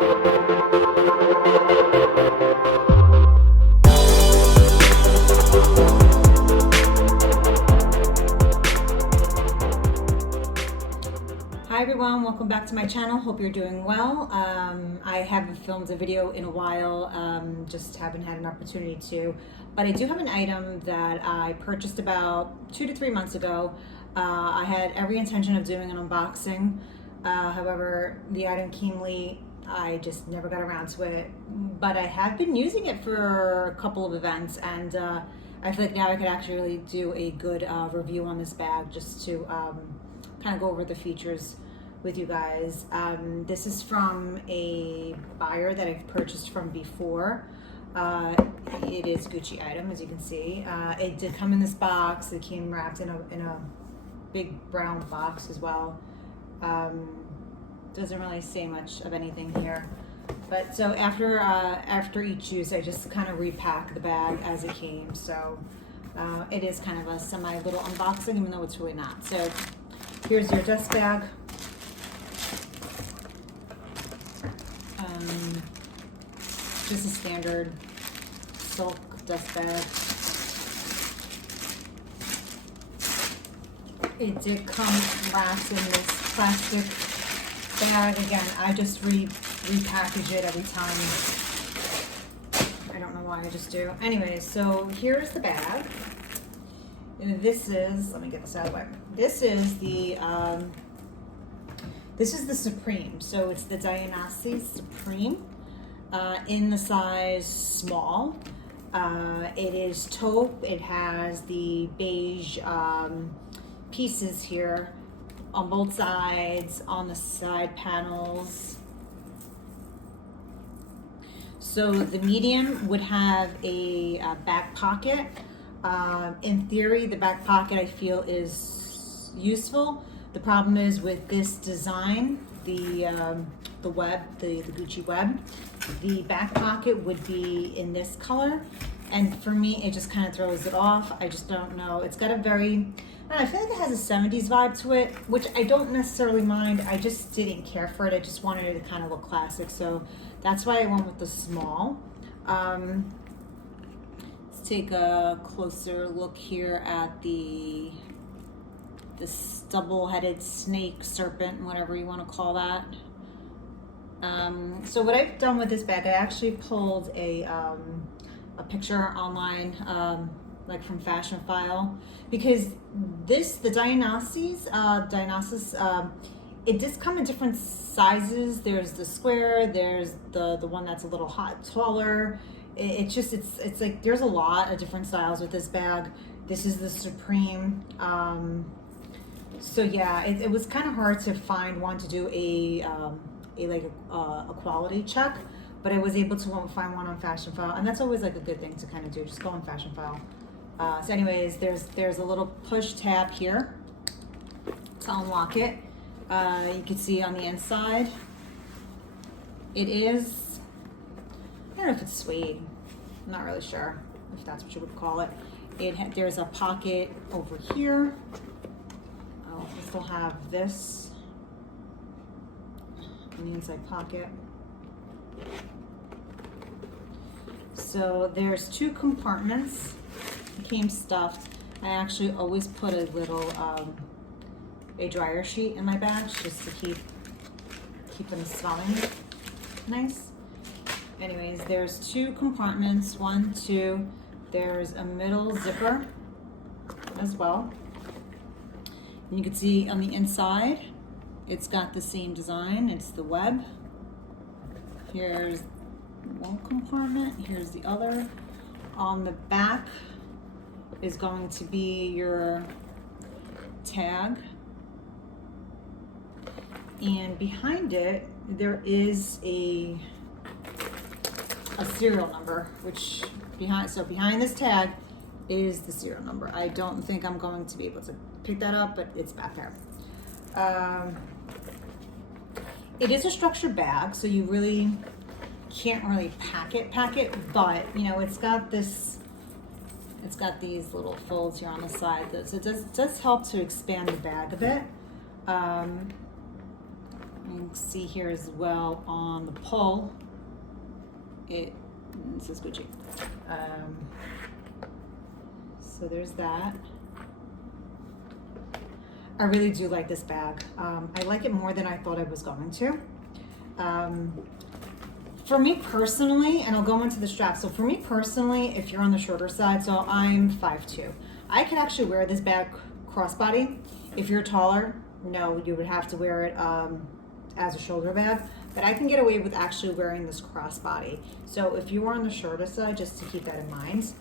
Hi everyone, welcome back to my channel. Hope you're doing well. I haven't filmed a video in a while, just haven't had an opportunity to, but I do have an item that I purchased about 2 to 3 months ago. I had every intention of doing an unboxing, however the item came late. I just never got around to it, but I have been using it for a couple of events, and I feel like now I could actually really do a good review on this bag, just to kind of go over the features with you guys. This is from a buyer that I've purchased from before. It is a Gucci item, as you can see. It did come in this box. It came wrapped in a big brown box as well. Doesn't really say much of anything here. But so after each use, I just kind of repack the bag as it came. So it is kind of a semi little unboxing, even though it's really not. So here's your dust bag. Just a standard silk dust bag. It did come wrapped in this plastic bag. Again, I just repackage it every time. I don't know why, I just do. Anyway, so here's the bag. And this is, let me get this out of the way. This is the Supreme. So it's the Dionysus Supreme in the size small. It is taupe. It has the beige pieces here on both sides, on the side panels. So the medium would have a back pocket. In theory, the back pocket I feel is useful. The problem is with this design, the web, the Gucci web, the back pocket would be in this color, and for me it just kind of throws it off. I just don't know. It's got a very, I feel like it has a 70s vibe to it, which I don't necessarily mind. I just didn't care for it. I just wanted it to kind of look classic, so that's why I went with the small. Let's take a closer look here at this double-headed snake, serpent, whatever you want to call that. So what I've done with this bag, I actually pulled a picture online, like from Fashion File, because the Dionysus, it does come in different sizes. There's the square, there's the one that's a little taller. It's like there's a lot of different styles with this bag. This is the Supreme. So yeah, it was kind of hard to find one to do a quality check, but I was able to find one on Fashion File, and that's always like a good thing to kind of do. Just go on Fashion File. So anyways, there's a little push tab here to unlock it. You can see on the inside, it is, I don't know if it's suede. I'm not really sure if that's what you would call it. There's a pocket over here. We still have this in the inside pocket. So there's 2 compartments. It came stuffed. I actually always put a little a dryer sheet in my bags just to keep them smelling nice. Anyways, there's 2 compartments, 1, 2. There's a middle zipper as well. And you can see on the inside, it's got the same design. It's the web. Here's one compartment, here's the other. On the back is going to be your tag. And behind it, there is a serial number, which behind this tag is the serial number. I don't think I'm going to be able to pick that up, but it's back there. It is a structured bag, so you really can't really pack it, but you know, it's got these little folds here on the side, so it does help to expand the bag a bit. You can see here as well on the pull, this is Gucci. So there's that. I really do like this bag. I like it more than I thought I was going to. For me personally, and I'll go into the strap. So for me personally, if you're on the shorter side, so I'm 5'2". I could actually wear this bag crossbody. If you're taller, no, you would have to wear it as a shoulder bag. But I can get away with actually wearing this crossbody. So if you are on the shorter side, just to keep that in mind.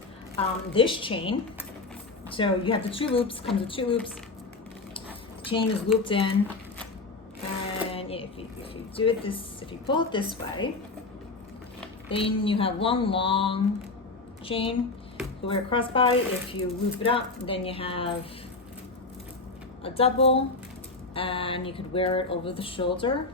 This chain, so you have the 2 loops, comes with 2 loops. Chain is looped in, and if you do it if you pull it this way, then you have one long chain to wear crossbody. If you loop it up, then you have a double, and you could wear it over the shoulder.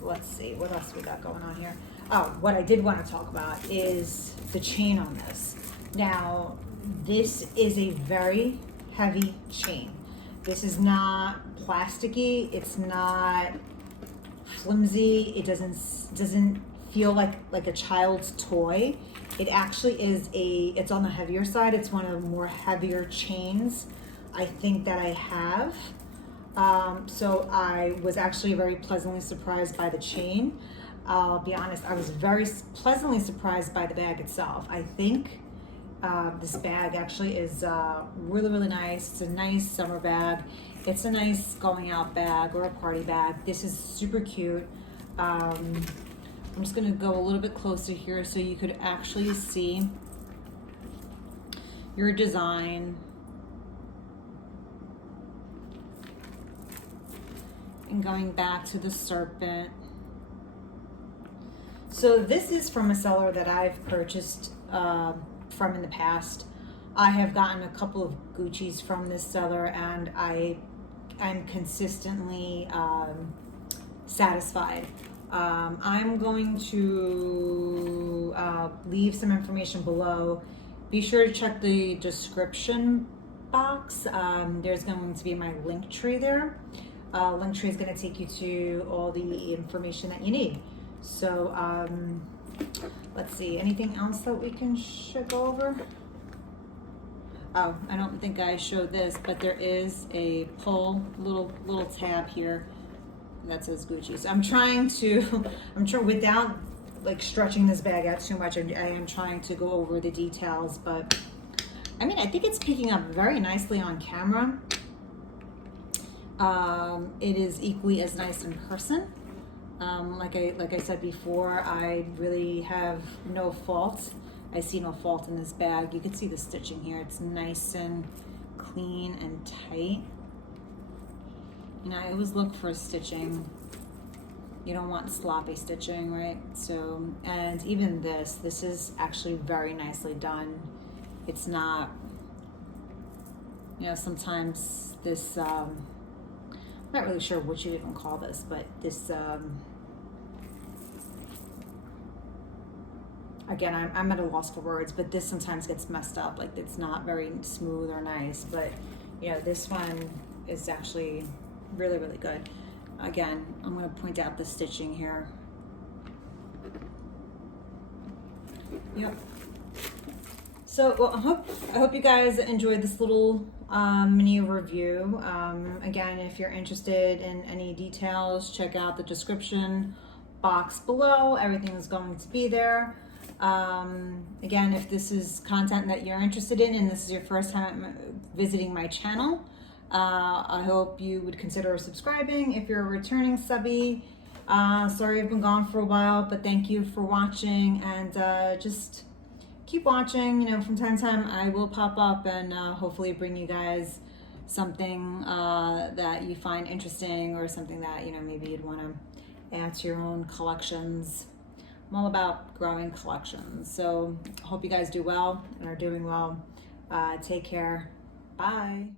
Let's see, what else we got going on here? Oh, what I did want to talk about is the chain on this. Now, this is a very heavy chain. This is not plasticky. It's not flimsy. It doesn't feel like a child's toy. It actually is it's on the heavier side. It's one of the more heavier chains I think that I have. So I was actually very pleasantly surprised by the chain. I'll be honest, I was very pleasantly surprised by the bag itself. I think this bag actually is really, really nice. It's a nice summer bag. It's a nice going out bag or a party bag. This is super cute. I'm just gonna go a little bit closer here so you could actually see your design. And going back to the serpent. So this is from a seller that I've purchased from in the past. I have gotten a couple of Gucci's from this seller, and I am consistently satisfied. I'm going to leave some information below. Be sure to check the description box. There's going to be my link tree there. Link tree is going to take you to all the information that you need. So let's see, anything else that we can go over? Oh, I don't think I showed this, but there is a pull little tab here that says Gucci. So I'm trying without like stretching this bag out too much. I am trying to go over the details, but I mean, I think it's picking up very nicely on camera. It is equally as nice in person. Like I said before, I really have no fault. I see no fault in this bag. You can see the stitching here. It's nice and clean and tight. You know, I always look for stitching. You don't want sloppy stitching, right? So, and even this is actually very nicely done. It's not, you know, sometimes this, I'm not really sure what you even call this, but this, again, I'm at a loss for words, but this sometimes gets messed up. Like, it's not very smooth or nice, but you know, this one is actually really, really good. Again, I'm going to point out the stitching here. Yep. So, well, I hope you guys enjoyed this little mini review. Again, if you're interested in any details, check out the description box below. Everything is going to be there. Again, if this is content that you're interested in and this is your first time visiting my channel, I hope you would consider subscribing if you're a returning subby. Sorry I've been gone for a while, but thank you for watching, and just keep watching. You know, from time to time I will pop up and hopefully bring you guys something that you find interesting, or something that, you know, maybe you'd want to add to your own collections. I'm all about growing collections. So I hope you guys do well and are doing well. Take care. Bye.